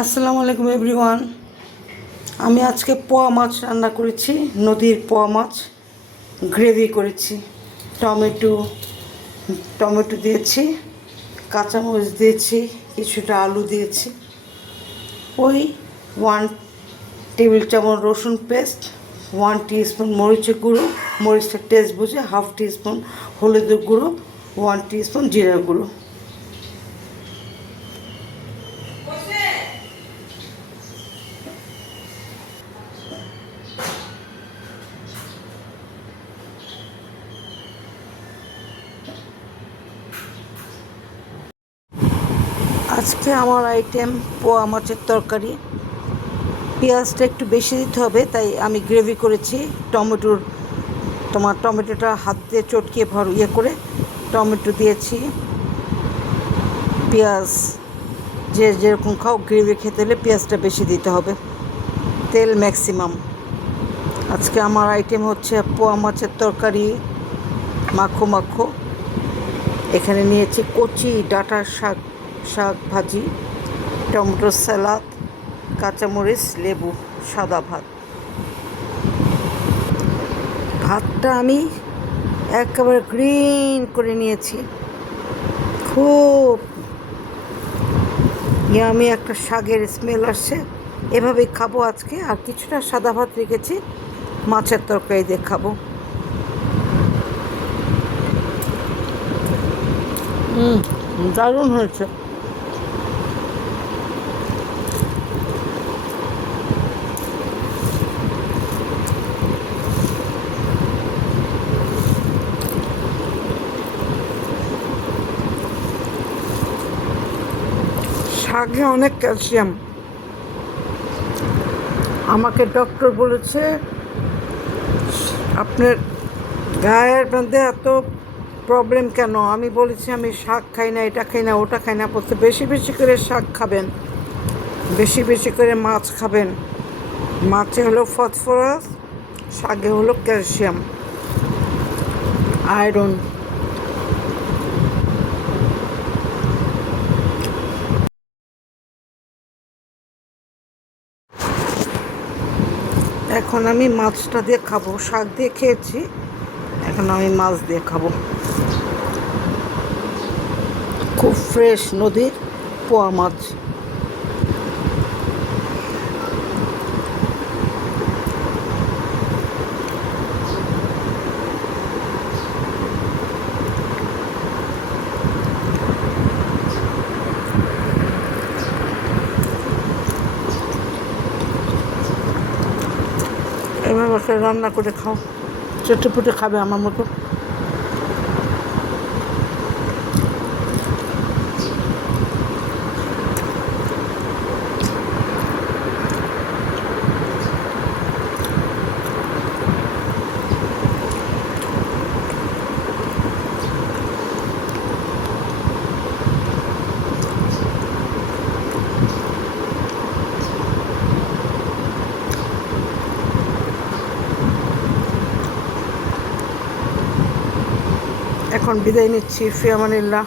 আসসালামু আলাইকুম এভরিওয়ান। আমি আজকে পোয়া মাছ রান্না করেছি, নদীর পোয়া মাছ গ্রেভি করেছি। টমেটো টমেটো দিয়েছি, কাঁচামরিচ দিয়েছি, কিছুটা আলু দিয়েছি, ওই 1 টেবিল চামচ রসুন পেস্ট, 1 টিস্পুন মরিচের গুঁড়ো, মরিচের টেস্ট বুঝে, 1/2 টিস্পুন হলুদের গুঁড়ো, 1 টিস্পুন জিরার গুঁড়ো। আজকে আমার আইটেম পোয়া মাছের তরকারি। পেঁয়াজটা একটু বেশি দিতে হবে, তাই আমি গ্রেভি করেছি। টমেটোটা হাত দিয়ে চটকিয়ে করে টমেটো দিয়েছি। পেঁয়াজ যে যেরকম খাও, গ্রেভি খেতে হলে পেঁয়াজটা বেশি দিতে হবে, তেল ম্যাক্সিমাম। আজকে আমার আইটেম হচ্ছে পোয়া মাছের তরকারি মাখো মাখো। এখানে নিয়েছি কচি ডাঁটার শাক ভাজি, টমেটো স্যালাড, কাঁচামরিচ, লেবু, সাদা ভাতটা আমি একেবারে গ্রিন করে নিয়েছি। খুব ইয়ামি একটা শাকের স্মেল আসছে। এভাবেই খাবো আজকে। আর কিছুটা সাদা ভাত রেখেছি, মাছের তরকারি দিয়ে খাবো। দারুণ হয়েছে। শাকে অনেক ক্যালসিয়াম। আমাকে ডক্টর বলেছে, আপনার গায়ের মধ্যে এত প্রবলেম কেন? আমি বলেছি আমি শাক খাই না, এটা খাই না, ওটা খাই না। বলতে বেশি বেশি করে শাক খাবেন, বেশি বেশি করে মাছ খাবেন। মাছে হলো ফসফরাস, শাকে হলো ক্যালসিয়াম, আয়রন। এখন আমি মাছটা দিয়ে খাবো। শাক দিয়ে খেয়েছি, এখন আমি মাছ দিয়ে খাবো। খুব ফ্রেশ নদীর পোয়া মাছ। এভাবে রান্না করে খাও, চটপটে খাবে আমার মতো। এখন বিদায় নিচ্ছি। ফি আমানিল্লাহ।